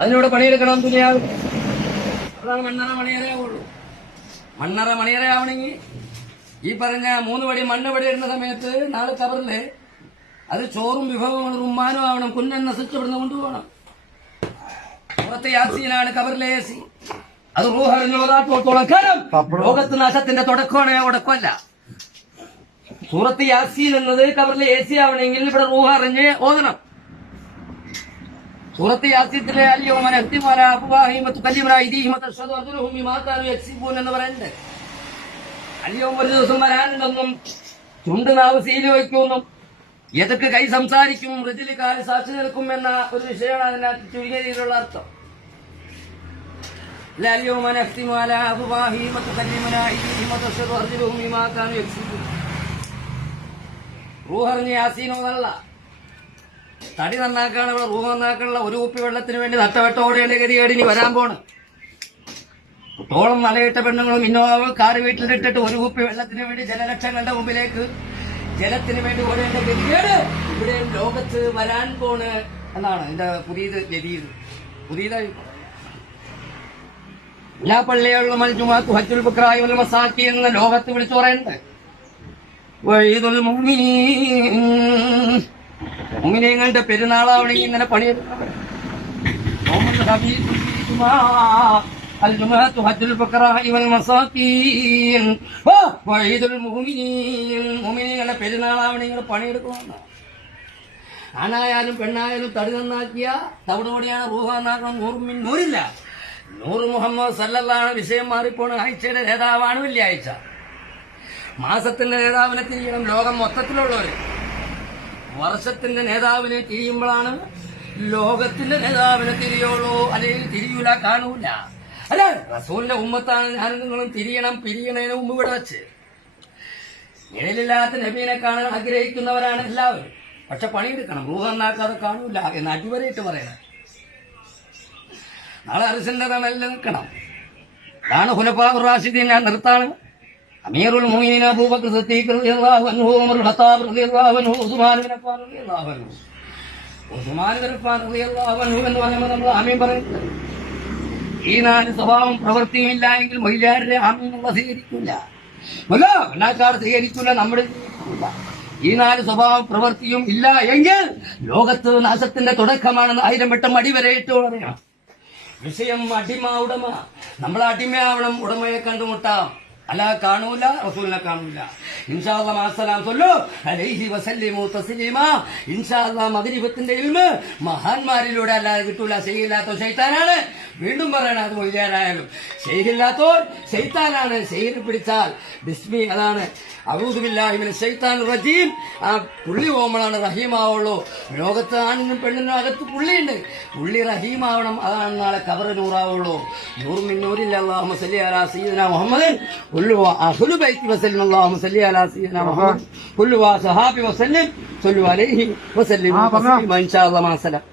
അതിനൂടെ പണിയെടുക്കണം ദുനിയാവ്. അതാണ് മണ്ണറ മണിയറയാവുള്ളൂ. മണ്ണറ മണിയറയാവണമെങ്കിൽ ഈ പറഞ്ഞ 3 പടി മണ്ണ് പടി ഇടുന്ന സമയത്ത് നാളെ കബറില് അത് ചോറും വിഭവങ്ങളും ഉമ്മാനും ആവണം. കുന്നൻ നശിച്ചവിടുന്ന് കൊണ്ടുപോകണം. പുറത്തെ യാസീനാണ് കബറിലെ യാസീൻ. അത് റൂഹറിഞ്ഞോളാത്തോളം കാലം ലോകത്ത് നാശത്തിന്റെ തുടക്കമാണ്, ഉടക്കമല്ല. സൂറത്ത് യാസീൻ എന്നത് കബറിലെ യാസി ആവണമെങ്കിൽ ഇവിടെ റൂഹ് അറിഞ്ഞ് ഓതണം. സൂറത്ത് യാസീത്തിലെ അല്യോമന എത്തിമാല അഫ്വാഹിമത്തു കല്ലിമനായിദീഹിമത്ത് അഷ്ഹദു അർജുലഹും ബിമാ കാനൂ യക്സിബൂൻ എന്ന് പറയുന്നുണ്ട്. അല്യോം ഒരു ദിവസം വരാനുണ്ടെന്നും ചുണ്ട് നാവ് സീല് വയ്ക്കുമെന്നും എതൊക്കെ കൈ സംസാരിക്കും ഋജില് കാല് സാക്ഷി നിൽക്കും എന്ന ഒരു വിഷയമാണ് അതിനകത്ത് ചുരുങ്ങിയ രീതിയിലുള്ള അർത്ഥം. അല്യോമന എത്തിമാല അഫ്വാഹിമത്തു കല്ലിമനായിദീഹിമത്ത് അഷ്ഹദു അർജുലഹും ബിമാ കാനൂ യക്സിബൂൻ. റൂഹറിഞ്ഞ് യാസീനോന്നല്ല. തടി നന്നാക്കാനുള്ള റൂഹ് നന്നാക്കാനുള്ള ഒരു കുപ്പി വെള്ളത്തിന് വേണ്ടി നട്ടവെട്ടോടേണ്ട ഗതികേടിനി വരാൻ പോണ്. തോളം നലയിട്ട പെണ്ണുങ്ങളും ഇന്നോവ കാറ് വീട്ടിലിട്ടിട്ട് ഒരു കുപ്പി വെള്ളത്തിന് വേണ്ടി ജനലക്ഷങ്ങളുടെ മുമ്പിലേക്ക് ജലത്തിന് വേണ്ടി ഓടേണ്ട ഗതികേട് ഇവിടെ ലോകത്ത് വരാൻ പോണ് എന്നാണ് എന്റെ പുതിയതായി എല്ലാ പള്ളികളിലും അൽജുമാഅത്തു ഹജ്ജുൽ ബുക്രായി വൽ മസാക്കി എന്ന് ലോകത്ത് വിളിച്ചു പറയുന്നുണ്ട്. വഈദുൽ മുഅ്മിനീൻ, മുഅ്മിനീങ്ങളുടെ പെരുന്നാളാവണമെങ്കിൽ ഇങ്ങനെ പണിയെടുക്കണം. അൽജുമാഅത്തു ഹജ്ജുൽ ബുക്രായി വൽ മസാക്കീൻ വഈദുൽ മുഅ്മിനീൻ, മുഅ്മിനീങ്ങളുടെ പെരുന്നാളാവണമെങ്കിൽ പണിയെടുക്കണം. ആണായാലും പെണ്ണായാലും തടി നന്നാക്കിയ തവിടുപൊടിയാണ് റൂഹ് നന്നാക്കണം. നൂറില്ല. നൂറ് മുഹമ്മദ് സല്ലല്ലാഹു വിഷയം മാറിപ്പോണ്. ആഴ്ചയുടെ നേതാവാണ് വെള്ളിയാഴ്ച. മാസത്തിന്റെ നേതാവിനെ തിരിയണം ലോകം മൊത്തത്തിലുള്ളവര്. വർഷത്തിന്റെ നേതാവിനെ തിരിയുമ്പോഴാണ് ലോകത്തിന്റെ നേതാവിനെ തിരിയുള്ളൂ. അല്ലെങ്കിൽ തിരിയൂല, കാണൂല. അല്ല, റസൂലിന്റെ ഉമ്മത്താണ് ഞാനും നിങ്ങളും തിരിയണം. പിരിയണതിന് മുമ്പ് ഇവിടെ വെച്ച് നിഴലില്ലാത്ത നബീനെ കാണാൻ ആഗ്രഹിക്കുന്നവരാണ് എല്ലാവരും. പക്ഷെ പണിയെടുക്കണം. റൂഹ് നന്നാക്കാതെ കാണൂല എന്ന് അടിവരയിട്ട് പറയണം. നാളെ അർശന്റെ തണലിൽ നിൽക്കണം. അതാണ് ഖുലഫാഉർ റാഷിദീൻ. ഞാൻ നിർത്താണ്. അമീറുൽ മുഅ്മിനീൻ അബൂബക്കർ സിദ്ദീഖ് റളിയല്ലാഹു അൻഹു, ഉമർ ഖത്താബ് റളിയല്ലാഹു അൻഹു, ഉസ്മാൻ ബിൻ അഫ്ഫാൻ റളിയല്ലാഹു അൻഹു. ഉസ്മാൻ ബിൻ അഫ്ഫാൻ റളിയല്ലാഹു അൻഹു എന്ന് പറയുമ്പോൾ നമ്മൾ ആമീൻ പറയുന്നത്. ഈ 4 സ്വഭാവം പ്രവൃത്തിയും ഇല്ല എങ്കിൽ മൊയ്ലാരുടെ ആമീനുള്ള സ്വീകരിക്കില്ല. മൊല്ലാക്കാർ സ്വീകരിക്കില്ല, നമ്മുടെ ഈ 4 സ്വഭാവം പ്രവൃത്തിയും ഇല്ല എങ്കിൽ ലോകത്ത് നാശത്തിന്റെ തുടക്കമാണെന്ന് 1000 വട്ടം അടിവരയിട്ട് പറയാം. വിഷയം അടിമ ഉടമ. നമ്മൾ അടിമയാവണം, ഉടമയെ കണ്ടുമുട്ടാം. അല്ല, കാണൂല, റസൂലിനെ കാണൂല. ഇൻഷാ അല്ലാഹ് മഅസ്സലാം സല്ലു അലൈഹി വസല്ലിമു തസ്ലീമാ. ഇൻഷാ അല്ലാഹ് മഗ്രിബത്തിന്റെ ഇൽമ് മഹാന്മാരിലൂടെ അല്ലാതെ കിട്ടൂല. ശൈഖില്ലാത്തോ ശൈത്താനാണ്. വീണ്ടും പറയണം, അത് മൊയ്ലാനായാലും ശൈഖില്ലാത്തോ ശൈത്താനാണ്. ശൈഖ് പിടിച്ചാൽ ബിസ്മി, അതാണ് അഊദു ബില്ലാഹി മിനശ് ശൈത്താനിർ റജീം. ആ പുള്ളി പോകുമ്പോഴാണ് റഹീമാവുള്ളൂ. ലോകത്ത് ആണിനും പെണ്ണിനും അകത്ത് പുള്ളിയുണ്ട്. പുള്ളി റഹീമാവണം. അതാണ് നാളെ ഖബർ നൂറാവുള്ളൂ. നൂർ മിൻ നൂരില്ലാഹി അല്ലാഹുമ്മ സല്ലി അലാ സയ്യിദിനാ മുഹമ്മദിൻ കുല്ലു അഹ്ലു ബൈത്തി വസല്ലം അല്ലാഹുമ്മ സല്ലി അലാ സയ്യിദിനാ മുഹമ്മദ് കുല്ലു സഹാബി വസല്ലം സല്ലു അലൈഹി വസല്ലം. ഇൻഷാ അല്ലാഹ് മഅസ്സലാം.